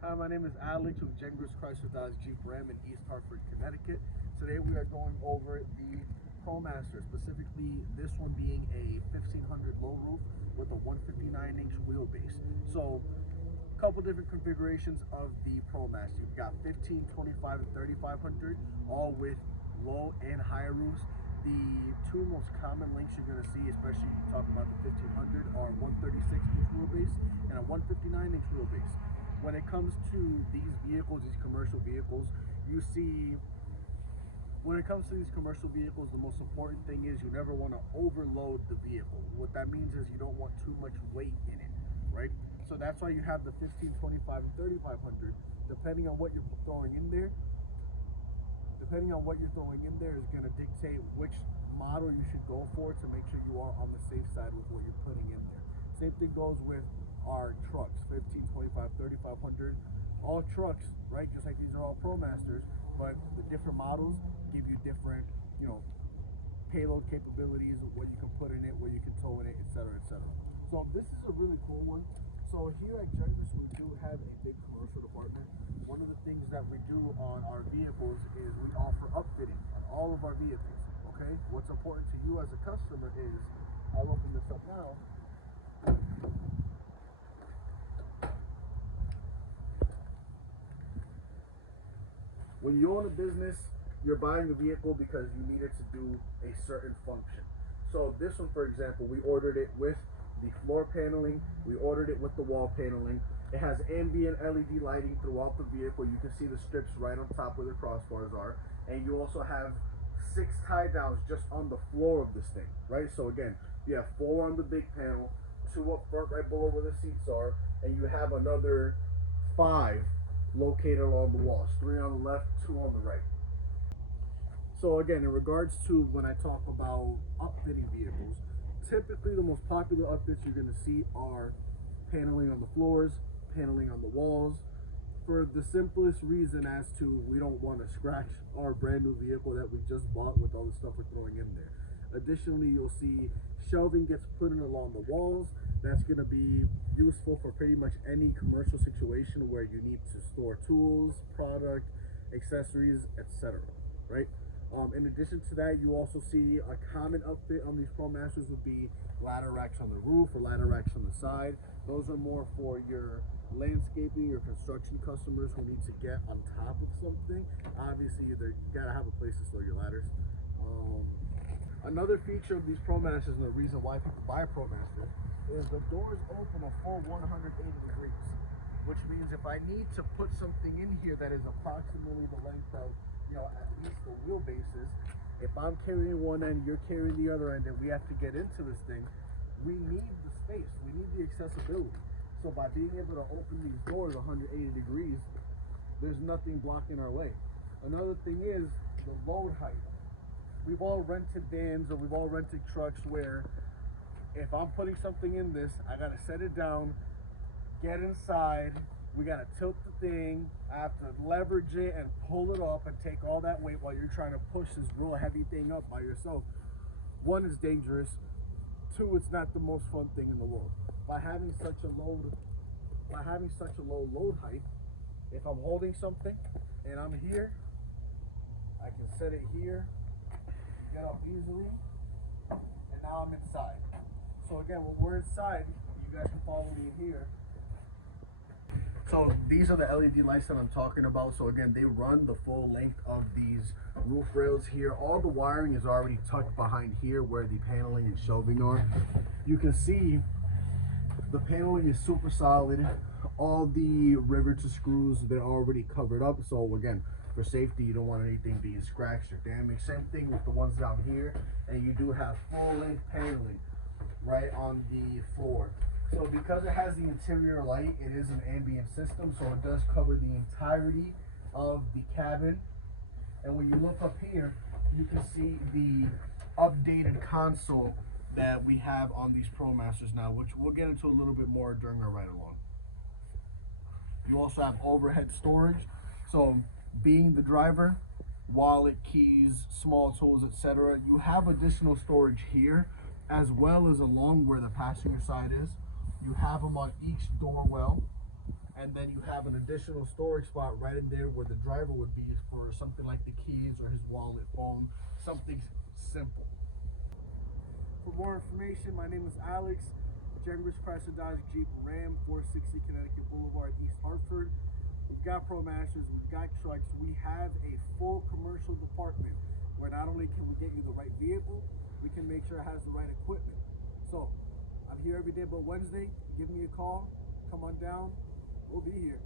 Hi, my name is Alex with Gengras Chrysler Dodge Jeep Ram in East Hartford, Connecticut. Today we are going over the ProMaster, specifically this one being a 1500 low roof with a 159-inch wheelbase. So, a couple different configurations of the ProMaster. You've got 15, 25, and 3500, all with low and high roofs. The two most common lengths you're going to see, especially talking about the 1500, are 136-inch wheelbase and a 159-inch wheelbase. When it comes to these vehicles, these commercial vehicles, you see, when it comes to these commercial vehicles, the most important thing is you never want to overload the vehicle. What that means is you don't want too much weight in it, right? So that's why you have the 15, 25, and 3500. Depending on what you're throwing in there, is going to dictate which model you should go for to make sure you are on the safe side with what you're putting in there. Same thing goes with our trucks, 15, 25, 3500. All trucks, right? Just like these are all ProMasters, but the different models give you different, payload capabilities, what you can put in it, what you can tow in it, etc., etc. So this is a really cool one. So here at Gengras, we do have a big commercial department. One of the things that we do on our vehicles is we offer upfitting on all of our vehicles, okay? What's important to you as a customer is, I'll open this up now. When you own a business, you're buying a vehicle because you need it to do a certain function. So this one, for example, we ordered it with the floor paneling, we ordered it with the wall paneling. It has ambient LED lighting throughout the vehicle. You can see the strips right on top where the crossbars are. And you also have 6 tie downs just on the floor of this thing, right? So again, you have 4 on the big panel, 2 up front right below where the seats are, and you have another 5 located along the walls, 3 on the left, 2 on the right. So again, in regards to when I talk about upfitting vehicles, typically the most popular upfits you're going to see are paneling on the floors, paneling on the walls, for the simplest reason as to we don't want to scratch our brand new vehicle that we just bought with all the stuff we're throwing in there. Additionally, you'll see shelving gets put in along the walls. That's going to be useful for pretty much any commercial situation where you need to store tools, product, accessories, etc. Right? In addition to that, you also see a common upfit on these ProMasters would be ladder racks on the roof or ladder racks on the side. Those are more for your landscaping or construction customers who need to get on top of something. Obviously, you gotta have a place to store your ladders. Another feature of these ProMasters and the reason why people buy a ProMaster is the doors open a full 180 degrees, which means if I need to put something in here that is approximately the length of, at least the wheelbases, if I'm carrying one end, you're carrying the other end, and we have to get into this thing, we need the space, we need the accessibility. So by being able to open these doors 180 degrees, there's nothing blocking our way. Another thing is the load height. We've all rented vans or we've all rented trucks where if I'm putting something in this, I gotta set it down, get inside, we gotta tilt the thing, I have to leverage it and pull it up and take all that weight while you're trying to push this real heavy thing up by yourself. 1, it's dangerous. 2, it's not the most fun thing in the world. By having such a low load height, if I'm holding something and I'm here, I can set it here, get up easily, and now I'm inside. So again, when we're inside, you guys can follow me here. So these are the LED lights that I'm talking about. So again, they run the full length of these roof rails here. All the wiring is already tucked behind here where the paneling and shelving are. You can see the paneling is super solid. All the rivets and screws, they're already covered up. So again, for safety, you don't want anything being scratched or damaged. Same thing with the ones down here. And you do have full length paneling right on the floor. So because it has the interior light, it is an ambient system, so it does cover the entirety of the cabin. And when you look up here, you can see the updated console that we have on these ProMasters now, which we'll get into a little bit more during our ride along. You also have overhead storage. So being the driver, wallet, keys, small tools, etc., you have additional storage here, as well as along where the passenger side is. You have them on each door well, and then you have an additional storage spot right in there where the driver would be for something like the keys or his wallet, phone, something simple. For more information, my name is Alex, Gengras, Chrysler, Dodge, Jeep, Ram, 460 Connecticut Boulevard, East Hartford. We've got ProMasters, we've got trucks, we have a full commercial department where not only can we get you the right vehicle, we can make sure it has the right equipment. So, I'm here every day but Wednesday. Give me a call, come on down, we'll be here.